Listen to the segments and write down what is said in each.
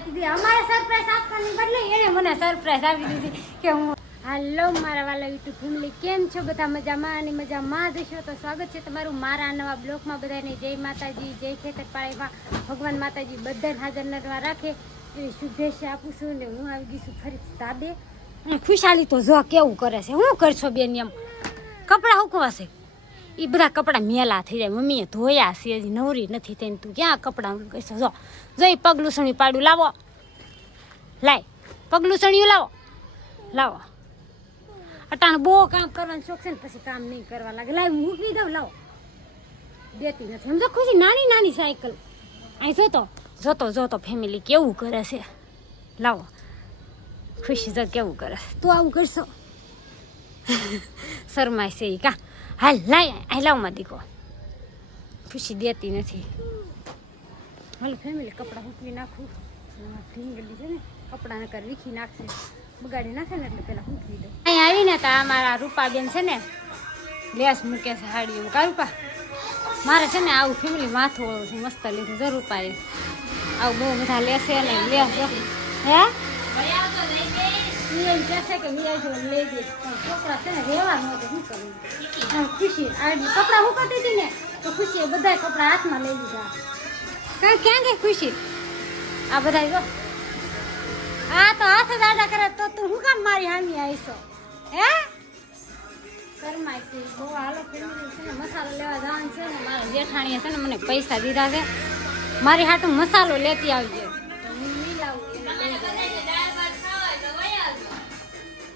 આપી દીધી, અમારે સરપ્રાઈઝ આપવાની બદલે એને મને સરપ્રાઈઝ આપી દીધી કે હું હાલો મારા વાલા યુટ્યુબ ફેમિલી, કેમ છો બધા? મજામાં અને મજામાં જ છો તો સ્વાગત છે તમારું મારા નવા બ્લોગમાં. બધાને જય માતાજી, જય ખેતરપાળીમાં. ભગવાન માતાજી બધાને હાજર નરવા રાખે એવી શુભેચ્છા આપું છું. ને હું આવી ગઈ છું ફરી ધાબે. અને ખુશાલી તો જો કેવું કરે છે, શું કરશો બેન? એમ કપડાં સુકવાશે, એ બધા કપડાં મેલા થઈ જાય. મમ્મીએ ધોયા છે, હજી નવરી નથી થઈને તું ક્યાં કપડાં કહેશો? જો જોઈ પગલું સણી પાડું, લાવો લાય પગલું સણિયું લાવો. અટાણે બહુ કામ કરવાનું શોખ છે ને પછી કામ નહીં કરવા લાગે. લાવ મૂકી દઉં, લાવો. દેતી નથી સમજો. ખુશી નાની નાની સાયકલ અહીં જોતો ફેમિલી કેવું કરે છે. લાવો ખુશી જો કેવું કરે છે. તું આવું કરશો? શરમાય છે એ કા? હાલ લાય આ લાવમાં દીકો. ખુશી દેતી નથી. હાલો ફેમિલી, કપડાં સૂકવી નાખું. ઢીંગલી છે ને કપડાને કર વીખી નાખશે, બગાડી નાખે ને એટલે પેલા મૂકી દઉં. અહીં આવીને તો અમારા રૂપાબેન છે ને લેસ મૂકે છે સાડી એવું. કા રૂપા? મારે છે ને આવું ફેમિલી માથું ઓળું છું મસ્ત લીધું. જો રૂપાએ આવું બહુ બધા લેશે ને લેસ. હે એમ કહેશે કે લઈ દઈશ, છોકરા છે ને રહેવાનું હતું. શું કરવું? ખુશી આ કપડાં ઉકાતી હતી ને તો ખુશીએ બધા કપડાં હાથમાં લઈ લીધા. ક્યાં ગઈ ખુશી? આ બધા જો આ તો હાથ દાડા કરે તો તું શું કામ મારી હામી આવીશો? હે શરમાય છે બહુ. હાલો ફેમિલી છે ને મસાલો લેવા જવાનું છે ને મારા જેઠાણીએ છે ને મને પૈસા દીધા છે. મારી હાટું મસાલો લેતી આવજે. હું નહીં લાવું.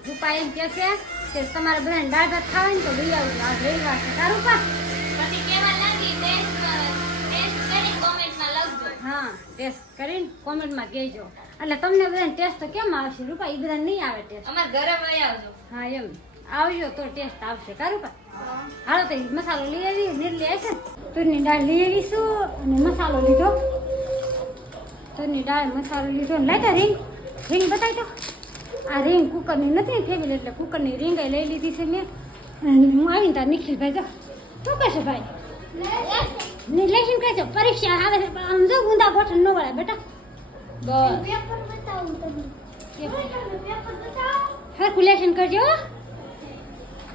રૂપા એમ કહે છે કે તમારે બધાને દાળ ભાત ખાવાય ને તો લઈ આવજો. આ રવિવાર છે તારું પા. હા ટેસ્ટ કરીને કોમેન્ટમાં કહેજો. એટલે તમને બધાને ટેસ્ટ તો કેમ આવશે રૂપા? એ બધા નહીં આવે ટેસ્ટ. અમાર ઘરે વહી આવજો. હા એમ આવજો તો ટેસ્ટ આવશે. કા રૂપા? હાલો તો મસાલો લઈ આવી. નિરલી આવશે તુરની દાળ લઈ આવીશું અને મસાલો લીધો. તુરની દાળ મસાલો લીધો ને લાઈટા રીંગ બતાવી દો. આ રીંગ કુકરની નથી ફેમિલી એટલે કુકરની રીંગ લઈ લીધી છે મેં. હું આવીને તાર નિખિલભાઈ જો શું કહેશે ભાઈ? લેશન કહેશો પરીક્ષા આવે છે પણ આમ જો ઊંધા ગોઠણ ન વળે બેટા. હરખું લેશન કરજો.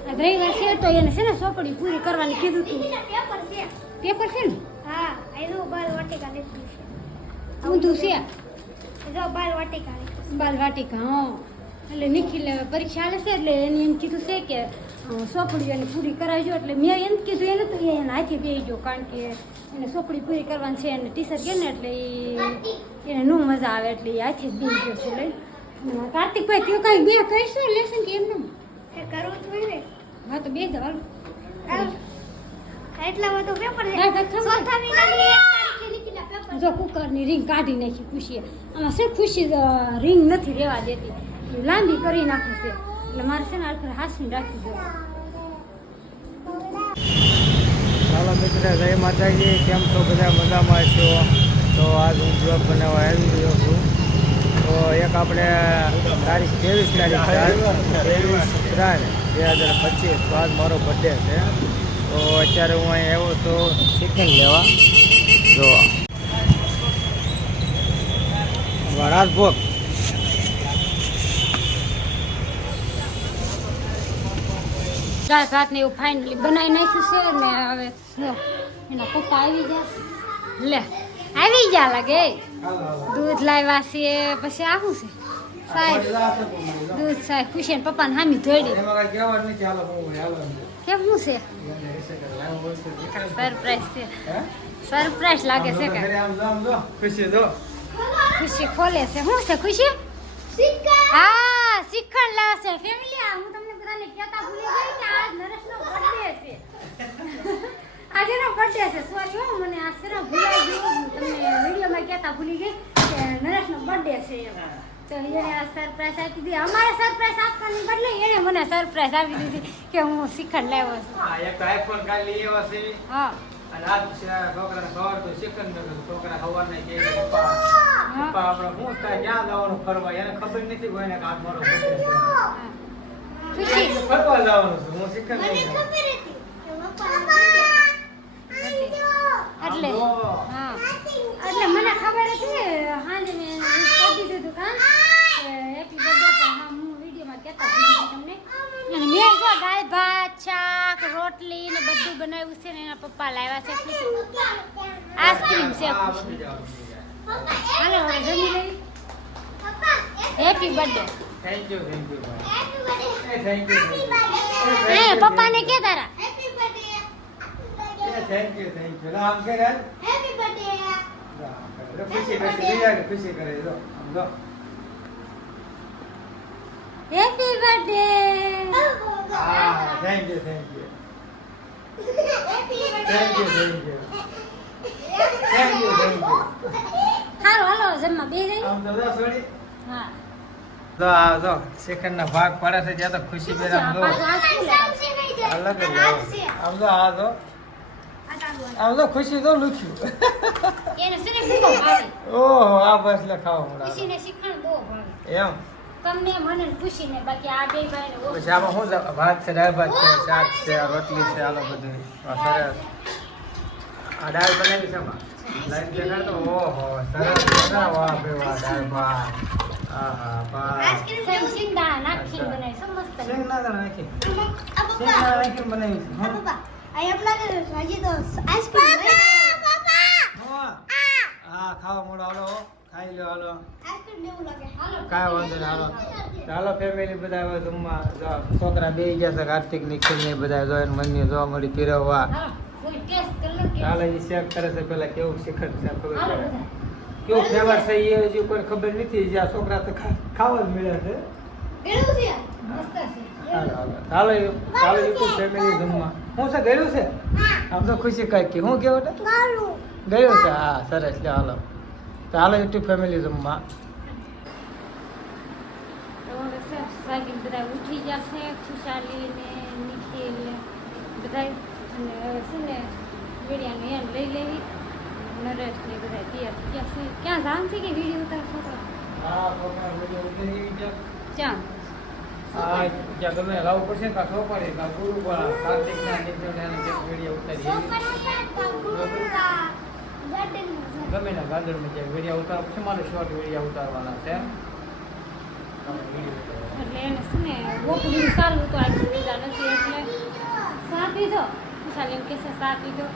રવિવાર છે તો એને છે ને ચોપડી પૂરી કરવાની કીધું તું. પેપર છે ને? હા બાલ વાટિકા લીધું છે. ઊંધું છે બાલ વાટિકા બાલ વાટિકા. હા એટલે નિખિલ પરીક્ષા આવે છે એટલે એને એમ કીધું છે કે ચોપડી એને પૂરી કરાવજો. એટલે મેં એમ કીધું એને તો એને હાથે બેસજો કારણ કે એને ચોપડી પૂરી કરવાની છે. અને ટીચર કે ને એટલે એને નો મજા આવે એટલે એ હાથે જ બેસજો છે. લઈ કાર્તિકભાઈ તું કાંઈ બે કહીશું લેશન કે એમને કરવું જ હોય ને. હા તો બે જવા એટલામાં તો પેપર જો કુકરની રીંગ કાઢી નાખી ખુશીએ. આમાં શું ખુશી રીંગ નથી રહેવા દેતી, લાંબી કરી નાખે છે. એટલે મારે છે ને આખરે હાસની રાખી દો. ચાલો મિત્ર, જય માતાજી. કેમ છો બધા? મજામાં છો? તો આજ હું બ્લોગ બનાવવા આવી રહ્યો છું. તો એક આપણે તારીખ 23/3/2025 તો આજ મારો બર્થડે છે. તો અત્યારે હું અહીં આવ્યો તો ચિકન લેવા. જો રાજભોગ દાળ ભાત ને એવું ફાઇનલી બનાવી નાખ્યું છે. ને હવે એના પપ્પા આવી ગયા. લે આવી ગયા લાગે. દૂધ લાવ્યા છે. પછી આવું છે સાહેબ દૂધ સાહેબ ખુશી ને પપ્પાને હામી ધોડી. કેમ શું છે? સરપ્રાઈઝ છે. સરપ્રાઈઝ લાગે છે કે ખુશી ખોલે છે. શું છે ખુશી? હા શ્રીખંડ લાવશે ફેમિલી. હું તમને બધાને કહેતા ભૂલી ગઈ કે આજ નરેશનો બર્થડે છે. આજે નો બર્થડે છે. સોરી હો, મને આ સર ભૂલાઈ ગયું. તમને વિડીયોમાં કહેતા ભૂલી ગઈ કે નરેશનો બર્થડે છે એમ. તો એને આ સરપ્રાઈઝ આપી દીધી. અમારે સરપ્રાઈઝ આપવાની બદલે એને મને સરપ્રાઈઝ આપી દીધી કે હું શ્રીખંડ લાવ્યો છું. એક તો આઈફોન કાઢી લઈ આવ્યા છે. હા અને આજ છોકરાને ખબર તો ચિકન છોકરા ખબર નહીં કે પપ્પા આપણે શું થાય ક્યાં જવાનું ફરવા એને ખબર નથી કોઈને કે આ મારો બર્થડે છે. ખુશી ફરવા જવાનું છે. હું ચિકન મને લઈ ખબર હતી કે એટલે હા એટલે મને ખબર હતી. હાજે મેં દાળ ભાત શાક રોટલી ને બધું બનાવ્યું છે ને એના પપ્પા લાવ્યા છે આઈસ્ક્રીમ છે હાલો હવે જમી લઈ હેપી બર્થડે થેન્ક યુ ભાઈ હેપી બર્થડે થેન્ક યુ હે પપ્પાને કે તારા હેપી બર્થડે થેન્ક યુ આમ કે યાર હેપી બર્થડે ખુશી કરે જો આમ જો હેપી બર્થડે હા thank you happy thank you હાલો હાલો જમવા બે જઈ આમ તો જો સોડી હા તો આ જો સેકન્ડના ભાગ પડે છે ત્યાં તો ખુશી બેરામ જો પાછું આ શું લે? અલગ જ આમ જો આ જો આમ તો ખુશી તો લૂખ્યું એને છે ને બહુ ભાવે ઓહો આ બસ લે ખાવા મળે ખુશીને શીખણ બહુ ભાવે એમ તમને મને ને ખુશીને બાકી આ બે ભાઈને બહુ પછી આમાં શું છે? ભાત છે દાળ ભાત છે શાક છે રોટલી છે આલો બધું સરસ આ દાળ બનાવી છે આમાં લાઈટ દેખાડ તો ઓહો સરસ વાહ વાહ બે વાહ દાળ ભાત આહા ભાત સેમ સિંગા નાખીને બનાવી છે મસ્ત શેંગ ના નાખી શેંગ ના નાખી બનાવી છે હા હા ખાવા મળો હાલો ખાઈ લો હાલો કાંઈ વાંધો નહીં હાલો ચાલો ફેમિલી બધા હવે જમવા જો છોકરા બે ગયા છે કાર્તિક નિખિલ ને બધા જો એની મમ્મી જોવા મળી પીરવવા હાલો કોઈ ટેસ્ટ કરી લો કે ચાલો એ શેક કરે છે પેલા કેવું શીખર છે ખબર હાલો પડે બધા કેવું ફેમસ છે એ હજી કોઈ ખબર નથી જ્યાં છોકરા તો ખાવા જ મળે છે મસ્ત છે હાલો હાલો ચાલો યુટ્યુબ ફેમિલી જમવા શું છે ગયું છે આમ તો ખુશી કાંઈક શું કેવું છે ગયું છે હા સરસ લે હાલો ચાલો યુટ્યુબ ફેમિલી જમવા તો હવે છે સાગી બધા ઉઠી જશે ખુશાલી ને નિખિલ ને બધા અને હવે છે ને વીડિયાને એમ લઈ લેવી નરેશ ને બધા તૈયાર થઈ ગયા છે ક્યાં જામ છે કે વિડીયો ઉતાર છોકરા હા છોકરા વિડીયો ઉતરી ગયા ક્યાં હા જ્યાં તમે લાવવું પડશે ને કાં સોપારી કાં ગુરુ કાર્તિક ના નિખિલ ને વિડીયો ઉતારી ગમે ના ગાર્ડનમાં જે વિડીયો ઉતાર પછી મારે શોર્ટ વિડીયો ઉતારવાના છે એટલે એને છે ને ઓપનિંગ ચાલુ તો આજે લીધા નથી એટલે સા પીધો ખુશાલી એમ કહેશે સા પીધો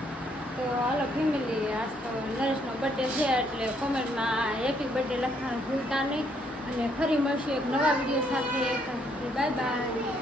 તો હાલો ફેમિલી આજ તો નરેશનો બર્થડે છે એટલે કોમેન્ટમાં હેપી બર્થડે લખવાનું ભૂલતા નહીં અને ફરી મળશું એક નવા વિડીયો સાથે બાય બાય